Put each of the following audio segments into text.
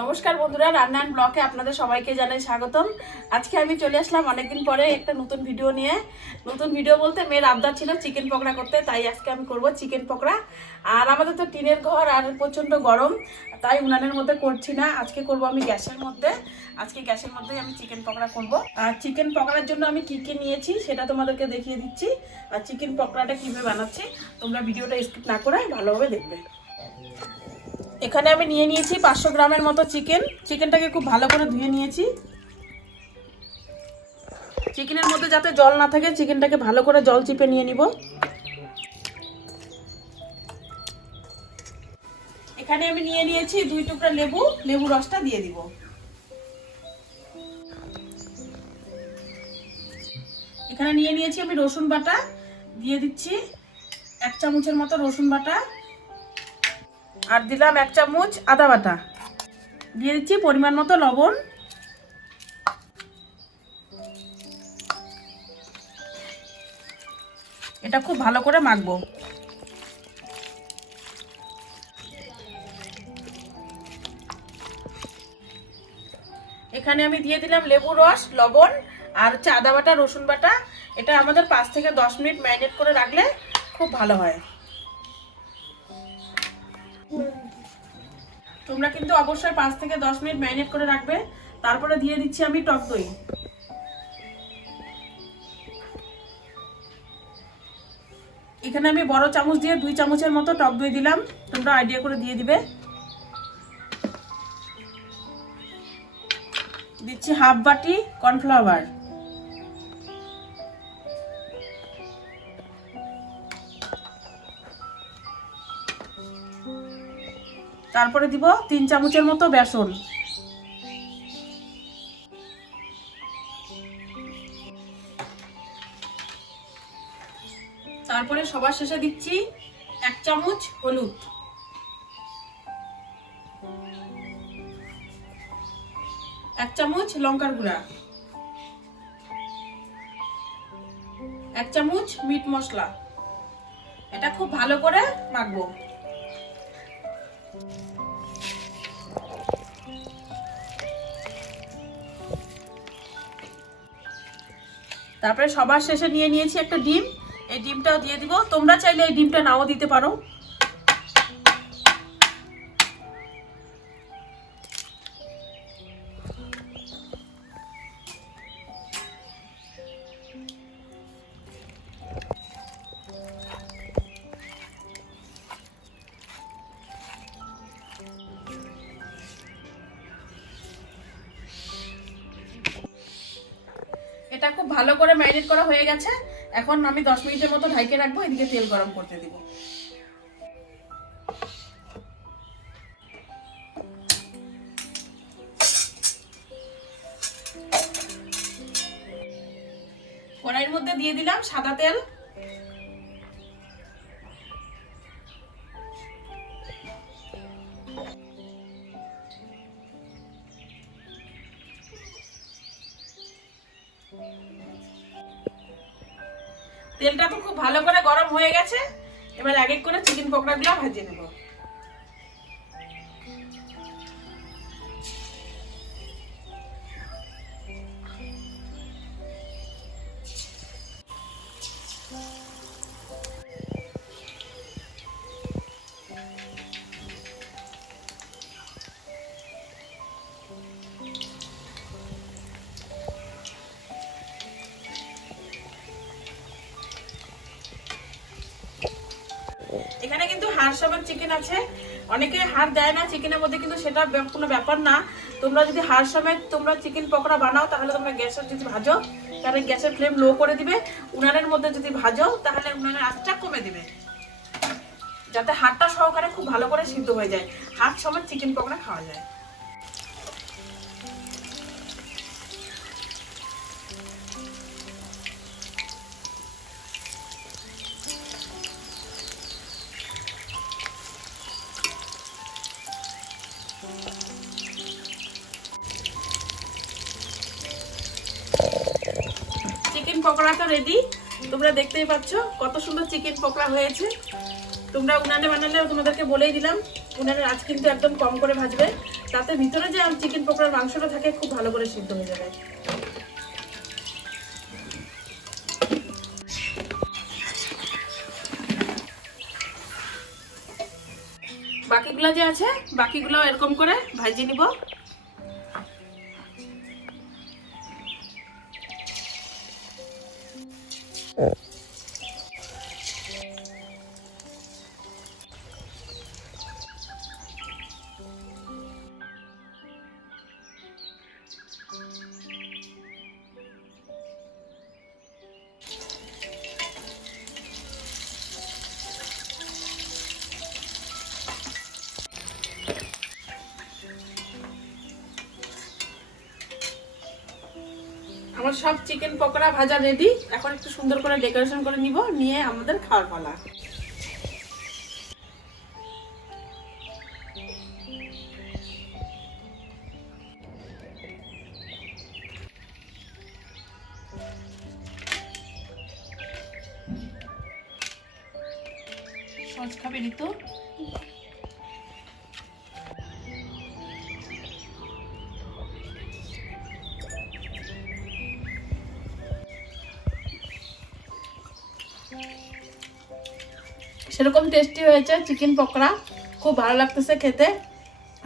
নমস্কার বন্ধুরা, রান্নান ব্লকে আপনাদের সবাইকে জানাই স্বাগতম। আজকে আমি চলে আসলাম অনেকদিন পরে একটা নতুন ভিডিও নিয়ে। নতুন ভিডিও বলতে মেয়ের আবদার ছিল চিকেন পকোড়া করতে, তাই আজকে আমি করব চিকেন পকোড়া। আর আমাদের তো টিনের ঘর আর প্রচণ্ড গরম, তাই উনানের মধ্যে করছি না, আজকে করব আমি গ্যাসের মধ্যে। আজকে গ্যাসের মধ্যেই আমি চিকেন পকোড়া করব। আর চিকেন পকোড়ার জন্য আমি কী কী নিয়েছি সেটা তোমাদেরকে দেখিয়ে দিচ্ছি। আর চিকেন পকোড়াটা কীভাবে বানাচ্ছি তোমরা ভিডিওটা স্কিপ না করে ভালোভাবে দেখবে। এখানে আমি নিয়ে নিয়েছি 500 গ্রামের মতো চিকেনটাকে খুব ভালো করে ধুয়ে নিয়েছি। চিকেনের মধ্যে যাতে জল না থাকে চিকেনটাকে ভালো করে জল চিপে নিয়ে নিব। এখানে আমি নিয়ে নিয়েছি 2 টুকরা লেবু রসটা দিয়ে দিব। এখানে নিয়ে নিয়েছি আমি রসুন বাটা, দিয়ে দিচ্ছি 1 চামচের মতো রসুন বাটা। আর দিলাম 1 চামচ আদা বাটা, দিয়ে দিচ্ছি পরিমাণ মতো লবণ। এটা খুব ভালো করে মাখবো। এখানে আমি দিয়ে দিলাম লেবু রস, লবণ আর আদা বাটা, রসুন বাটা। এটা আমাদের 5 থেকে 10 মিনিট ম্যারিনেট করে রাখলে খুব ভালো হয়। তোমরা কিন্তু অবশ্যই 5 থেকে 10 মিনিট ম্যারিনেট করে রাখবে। তারপরে দিয়ে দিচ্ছি আমি টক দই। এখানে আমি বড় চামচ দিয়ে 2 চামচের মতো টক দই দিলাম, তোমরা আইডিয়া করে দিয়ে দিবে। দিচ্ছি হাফ বাটি কর্নফ্লাওয়ার। তারপরে দিব 3 চামচের মতো বেসন। তারপরে সবার শেষে দিচ্ছি 1 চামচ হলুদ, 1 চামচ লঙ্কার গুঁড়া, 1 চামচ মিট মশলা। এটা খুব ভালো করে মাখবো। তারপরে সবার শেষে নিয়ে নিয়েছি একটা ডিম, এই ডিমটাও দিয়ে দিব। তোমরা চাইলে এই ডিমটা নাও দিতে পারো। এটা খুব ভালো করে ম্যারিনেট করা হয়ে গেছে। এখন আমি 10 মিনিটের মতো ঢাইকে রাখবো, এদিকে তেল গরম করতে দিব। কড়াইয়ের মধ্যে দিয়ে দিলাম সাদা তেল। তেলটা তো খুব ভালো করে গরম হয়ে গেছে, এবার এক এক করে চিকেন পকোড়াগুলো ভেজে নেব। এখানে কিন্তু হাড় সমেত চিকেন আছে, অনেকে হাড় দেয় না চিকেনের মধ্যে, কিন্তু সেটা কোনো ব্যাপার না। তোমরা যদি হাড় সমেত তোমরা চিকেন পকোড়া বানাও তাহলে তোমরা গ্যাসের যদি ভাজো তাহলে গ্যাসের ফ্লেম লো করে দিবে। উনানের মধ্যে যদি ভাজো তাহলে উনানের আঁচটা কমে দিবে, যাতে হাড়টা সহকারে খুব ভালো করে সিদ্ধ হয়ে যায়, হাড় সমেত চিকেন পকোড়া খাওয়া যায়। চিকেন পকোড়াটা রেডি, তোমরা দেখতেই পাচ্ছ কত সুন্দর চিকেন পকোড়া হয়েছে। তোমরা উনানে বানালে তোমাদেরকে বলেই দিলাম, উনানের আঁচ কিন্তু একদম কম করে ভাজবে, তাতে ভিতরে যে চিকেন পকোড়ার মাংসটা থাকে খুব ভালো করে সিদ্ধ হয়ে যাবে। বাকিগুলো যে আছে বাকিগুলো এরকম করে ভাজি নিব। আমার সব চিকেন পকোড়া ভাজা রেডি। এখন একটু সুন্দর করে ডেকোরেশন করে নিব, নিয়ে আমাদের খাওয়ার পালা। সস খাবে ঋতু? সেরকম টেস্টি হয়েছে চিকেন পকোড়া, খুব ভালো লাগতেছে খেতে।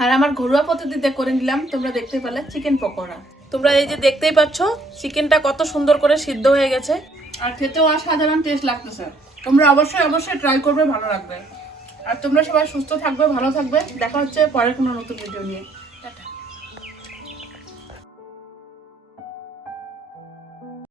আর আমার ঘরোয়া পদ্ধতিতে করে নিলাম, তোমরা দেখতে পেলে চিকেন পকোড়া। তোমরা এই যে দেখতেই পাচ্ছ চিকেনটা কত সুন্দর করে সিদ্ধ হয়ে গেছে, আর খেতেও অসাধারণ টেস্ট লাগতেছে। তোমরা অবশ্যই অবশ্যই ট্রাই করবে, ভালো লাগবে। আর তোমরা সবাই সুস্থ থাকবে, ভালো থাকবে। দেখা হচ্ছে পরের কোনো নতুন ভিডিও নিয়ে।